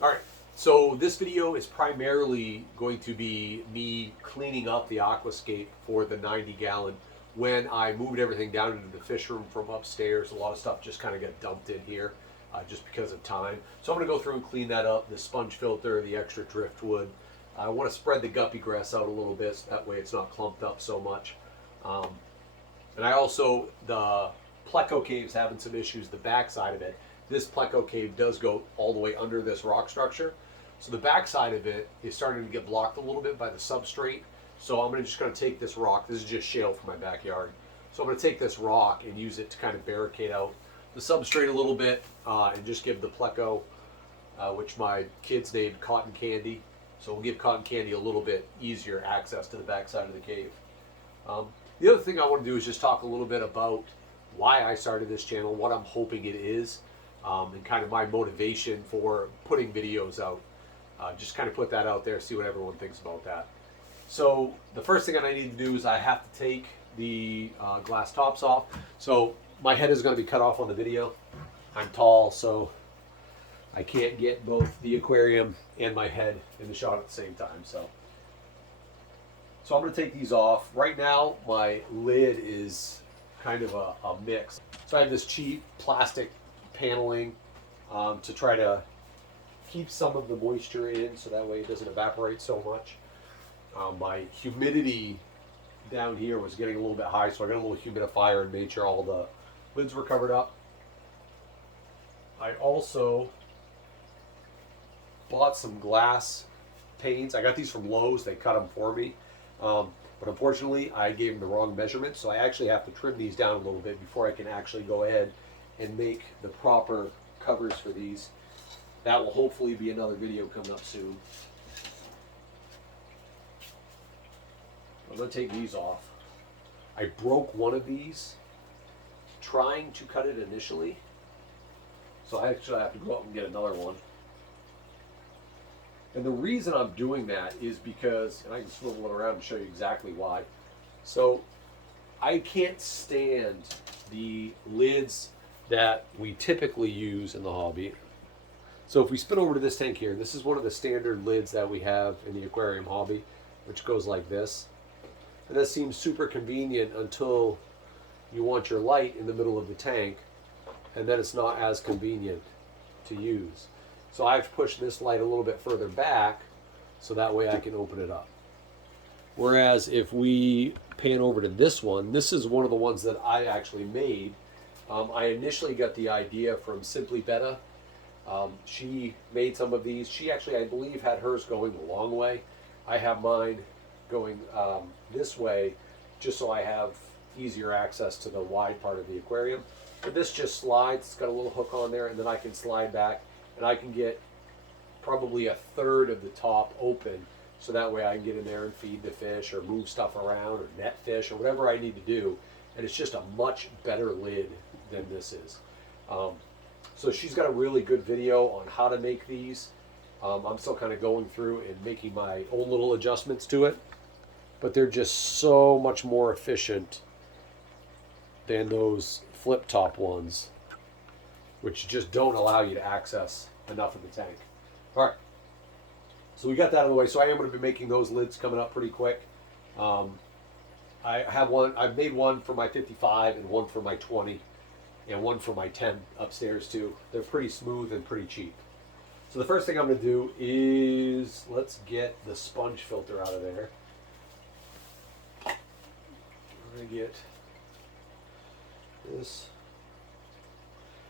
All right, so this video is primarily going to be me cleaning up the Aquascape for the 90-gallon. When I moved everything down into the fish room from upstairs, a lot of stuff just kind of got dumped in here just because of time. So I'm going to go through and clean that up, the sponge filter, the extra driftwood. I want to spread the guppy grass out a little bit so that way it's not clumped up so much. And I also, the pleco cave's having some issues, the back side of it. This pleco cave does go all the way under this rock structure. So the back side of it is starting to get blocked a little bit by the substrate. So I'm just going to take this rock. This is just shale for my backyard. So I'm going to take this rock and use it to kind of barricade out the substrate a little bit and just give the pleco, which my kids named Cotton Candy. So we'll give Cotton Candy a little bit easier access to the back side of the cave. The other thing I want to do is just talk a little bit about why I started this channel, what I'm hoping it is. And kind of my motivation for putting videos out. Just kind of put that out there, see what everyone thinks about that. So the first thing that I need to do is I have to take the glass tops off. So my head is going to be cut off on the video. I'm tall, so I can't get both the aquarium and my head in the shot at the same time. So I'm going to take these off. Right now, my lid is kind of a mix. So I have this cheap plastic paneling to try to keep some of the moisture in so that way it doesn't evaporate so much. My humidity down here was getting a little bit high, so I got a little humidifier and made sure all the lids were covered up. I also bought some glass panes. I got these from Lowe's. They cut them for me. But unfortunately, I gave them the wrong measurement, so I actually have to trim these down a little bit before I can actually go ahead and make the proper covers for these. That will hopefully be another video coming up soon. I'm going to take these off. I broke one of these trying to cut it initially, so I actually have to go out and get another one. And the reason I'm doing that is because, and I can swivel it around and show you exactly why. So I can't stand the lids that we typically use in the hobby. So if we spin over to this tank here, this is one of the standard lids that we have in the aquarium hobby, which goes like this. And that seems super convenient until you want your light in the middle of the tank, and then it's not as convenient to use. So I have to push this light a little bit further back so that way I can open it up. Whereas if we pan over to this one, this is one of the ones that I actually made. I initially got the idea from Simply Betta. She made some of these. She actually, I believe, had hers going the long way. I have mine going this way just so I have easier access to the wide part of the aquarium. But this just slides. It's got a little hook on there, and then I can slide back, and I can get probably a third of the top open so that way I can get in there and feed the fish or move stuff around or net fish or whatever I need to do. And it's just a much better lid than this is. So she's got a really good video on how to make these. I'm still kind of going through and making my own little adjustments to it, but they're just so much more efficient than those flip top ones, which just don't allow you to access enough of the tank. All right, so we got that out of the way. So I am going to be making those lids coming up pretty quick. I have one. I've made one for my 55 and one for my 20 and one for my 10 upstairs too. They're pretty smooth and pretty cheap. So the first thing I'm going to do is let's get the sponge filter out of there. I'm going to get this.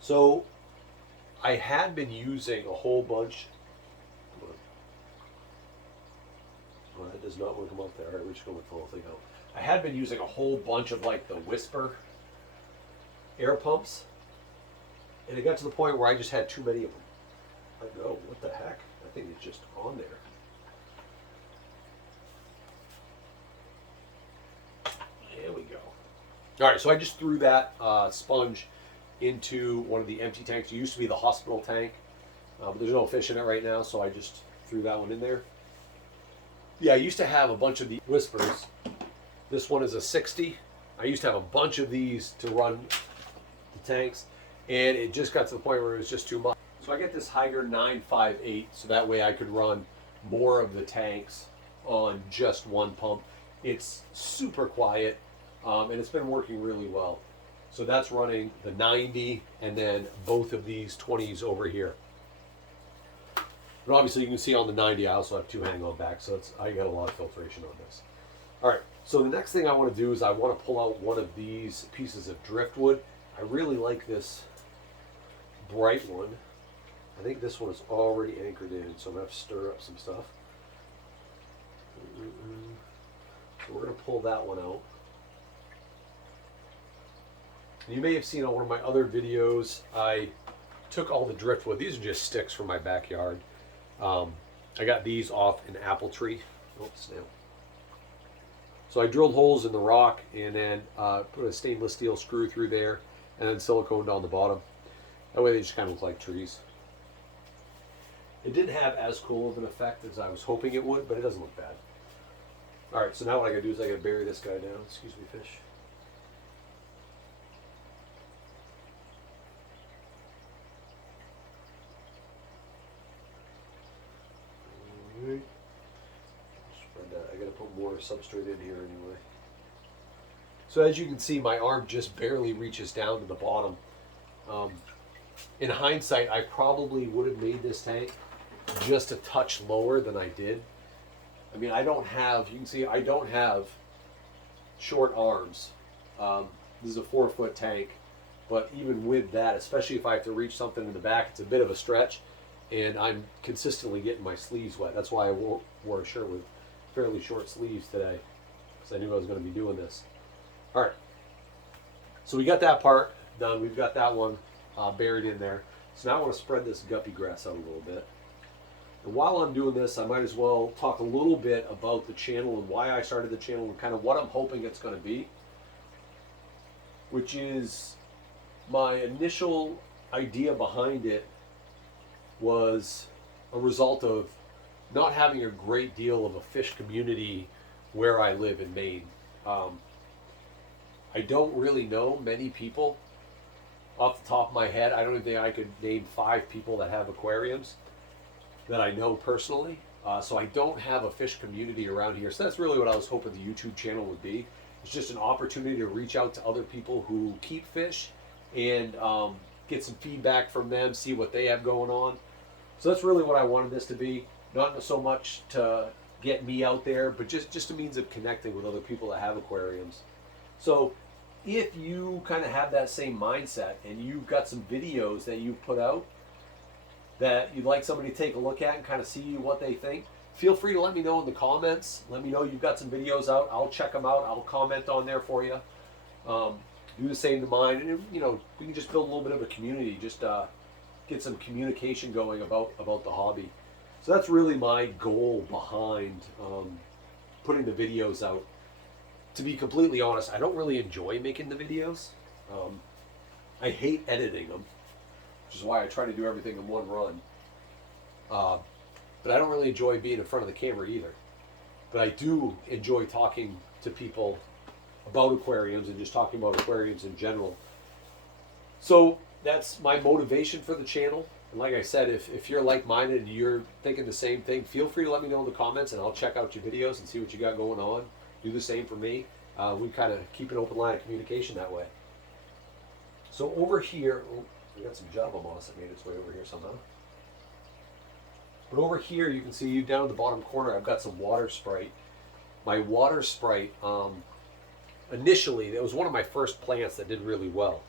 So I had been using a whole bunch. Well, that does not want to come up there. All right, we're just going to pull the thing out. I had been using a whole bunch of like the Whisper air pumps, and it got to the point where I just had too many of them. I go, what the heck? I think it's just on there. There we go. All right, so I just threw that sponge into one of the empty tanks. It used to be the hospital tank, but there's no fish in it right now, so I just threw that one in there. Yeah, I used to have a bunch of the Whispers. This one is a 60. I used to have a bunch of these to run the tanks, and it just got to the point where it was just too much. So I get this Hygger 958, so that way I could run more of the tanks on just one pump. It's super quiet, and it's been working really well. So that's running the 90 and then both of these 20s over here. But obviously you can see on the 90 I also have two hang-on backs, so I got a lot of filtration on this. All right, so the next thing I want to do is I want to pull out one of these pieces of driftwood. I really like this bright one. I think this one is already anchored in, so I'm going to have to stir up some stuff. So we're going to pull that one out. You may have seen on one of my other videos, I took all the driftwood. These are just sticks from my backyard. I got these off an apple tree. Oh, snail. So I drilled holes in the rock and then put a stainless steel screw through there and then siliconed on the bottom. That way they just kind of look like trees. It didn't have as cool of an effect as I was hoping it would, but it doesn't look bad. All right, so now what I gotta do is I gotta bury this guy down. Excuse me, fish. Spread that. I gotta put more substrate in here anyway. So as you can see, my arm just barely reaches down to the bottom. In hindsight, I probably would have made this tank just a touch lower than I did. I mean, I don't have, you can see, I don't have short arms. This is a 4-foot tank, but even with that, especially if I have to reach something in the back, it's a bit of a stretch, and I'm consistently getting my sleeves wet. That's why I wore a shirt with fairly short sleeves today, because I knew I was going to be doing this. All right, so we got that part done. We've got that one buried in there. So now I want to spread this guppy grass out a little bit. And while I'm doing this, I might as well talk a little bit about the channel and why I started the channel and kind of what I'm hoping it's going to be, which is my initial idea behind it was a result of not having a great deal of a fish community where I live in Maine. I don't really know many people. Off the top of my head, I don't even think I could name 5 people that have aquariums that I know personally. So I don't have a fish community around here. So that's really what I was hoping the YouTube channel would be. It's just an opportunity to reach out to other people who keep fish and get some feedback from them, see what they have going on. So that's really what I wanted this to be. Not so much to get me out there, but just a means of connecting with other people that have aquariums. So if you kind of have that same mindset and you've got some videos that you've put out that you'd like somebody to take a look at and kind of see what they think, feel free to let me know in the comments. Let me know you've got some videos out. I'll check them out. I'll comment on there for you. Do the same to mine. And, you know, we can just build a little bit of a community, just get some communication going about the hobby. So that's really my goal behind putting the videos out. To be completely honest, I don't really enjoy making the videos. I hate editing them, which is why I try to do everything in one run. But I don't really enjoy being in front of the camera either. But I do enjoy talking to people about aquariums and just talking about aquariums in general. So that's my motivation for the channel. And like I said, if you're like-minded and you're thinking the same thing, feel free to let me know in the comments and I'll check out your videos and see what you got going on. Do the same for me. We kind of keep an open line of communication that way. So over here, oh, we got some Java moss that made its way over here somehow. But over here, you can see down at the bottom corner, I've got some water sprite. My water sprite, initially, it was one of my first plants that did really well.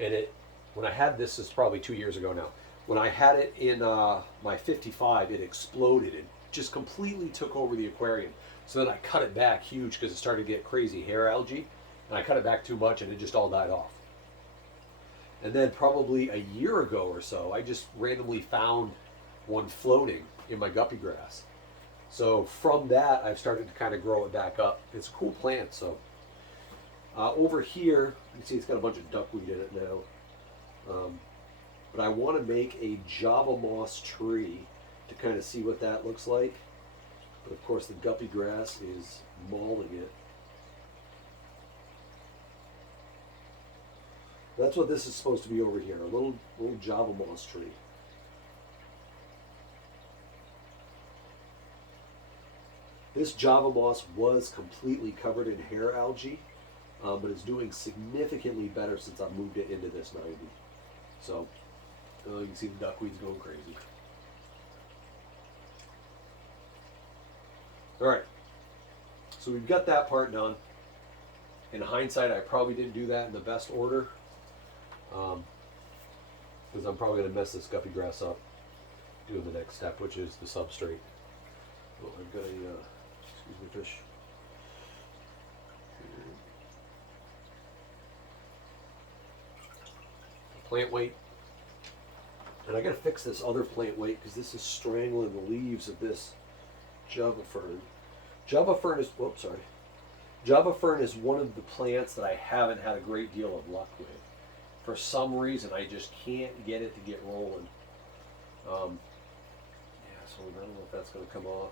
And when I had this is probably 2 years ago now. When I had it in my 55, it exploded. It just completely took over the aquarium. So then I cut it back huge because it started to get crazy hair algae. And I cut it back too much and it just all died off. And then probably a year ago or so, I just randomly found one floating in my guppy grass. So from that, I've started to kind of grow it back up. It's a cool plant. So over here, you can see it's got a bunch of duckweed in it now. But I want to make a Java moss tree to kind of see what that looks like. But of course, the guppy grass is mauling it. That's what this is supposed to be over here, a little Java moss tree. This Java moss was completely covered in hair algae, but it's doing significantly better since I've moved it into this 90. So you can see the duckweed's going crazy. All right, so we've got that part done. In hindsight, I probably didn't do that in the best order, because I'm probably going to mess this guppy grass up doing the next step, which is the substrate. Oh, I've got a, excuse me, fish. Plant weight. And I got to fix this other plant weight because this is strangling the leaves of this Java fern. Java fern is, whoops, sorry. Java fern is one of the plants that I haven't had a great deal of luck with. For some reason, I just can't get it to get rolling. Yeah, so I don't know if that's going to come off.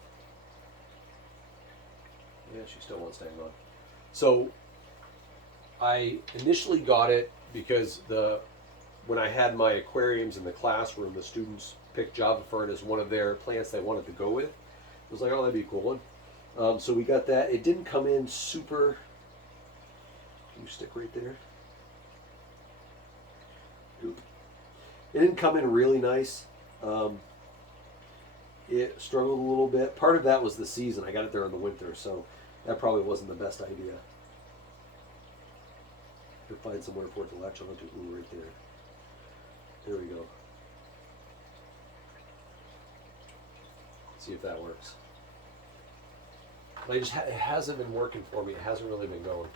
Yeah, she still wants to hang on. So I initially got it because when I had my aquariums in the classroom, the students picked Java fern as one of their plants they wanted to go with. I was like, oh, that'd be a cool one. So we got that. It didn't come in super. Can you stick right there? Oop. It didn't come in really nice. It struggled a little bit. Part of that was the season. I got it there in the winter, so that probably wasn't the best idea. To find somewhere for it to latch onto. Ooh, right there. There we go. See if that works. But it hasn't been working for me. It hasn't really been going.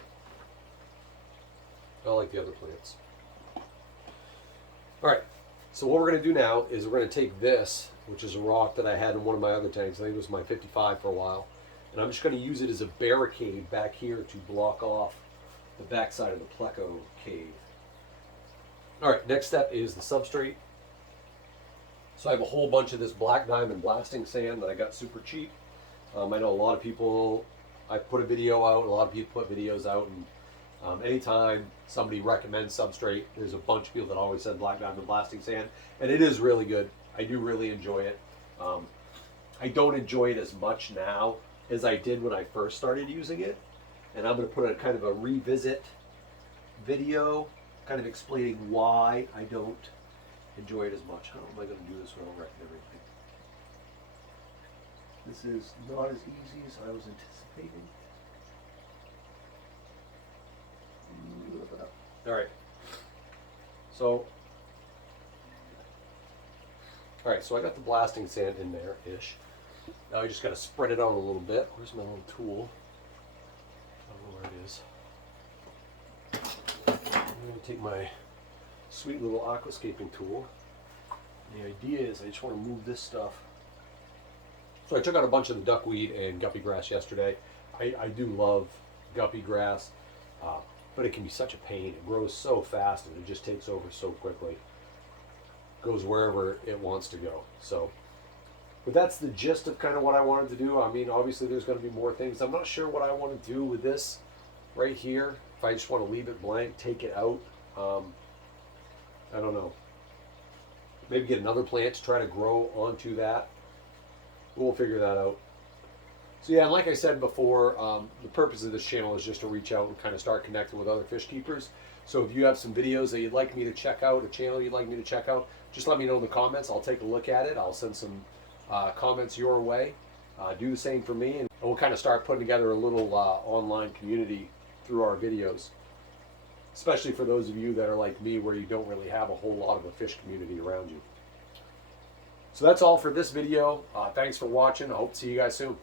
Not like the other plants. All right. So what we're going to do now is we're going to take this, which is a rock that I had in one of my other tanks. I think it was my 55 for a while. And I'm just going to use it as a barricade back here to block off the backside of the pleco cave. All right, next step is the substrate. So I have a whole bunch of this black diamond blasting sand that I got super cheap. I know a lot of people, I put a video out, a lot of people put videos out, and anytime somebody recommends substrate, there's a bunch of people that always said black diamond blasting sand, and it is really good. I do really enjoy it. I don't enjoy it as much now as I did when I first started using it, and I'm going to put a kind of a revisit video kind of explaining why I don't enjoy it as much. How am I going to do this without wrecking everything? This is not as easy as I was anticipating. All right. So I got the blasting sand in there-ish. Now I just got to spread it out a little bit. Where's my little tool? I don't know where it is. I'm going to take my sweet little aquascaping tool. The idea is I just want to move this stuff. So I took out a bunch of the duckweed and guppy grass yesterday. I do love guppy grass, but it can be such a pain. It grows so fast and it just takes over so quickly. Goes wherever it wants to go. So, but that's the gist of kind of what I wanted to do. I mean, obviously there's going to be more things. I'm not sure what I want to do with this right here. If I just want to leave it blank, take it out. I don't know. Maybe get another plant to try to grow onto that. We'll figure that out. So yeah, and like I said before, the purpose of this channel is just to reach out and kind of start connecting with other fish keepers. So if you have some videos that you'd like me to check out, a channel you'd like me to check out, just let me know in the comments. I'll take a look at it. I'll send some comments your way. Do the same for me, and we'll kind of start putting together a little online community through our videos. Especially for those of you that are like me, where you don't really have a whole lot of a fish community around you. So that's all for this video. Thanks for watching. I hope to see you guys soon.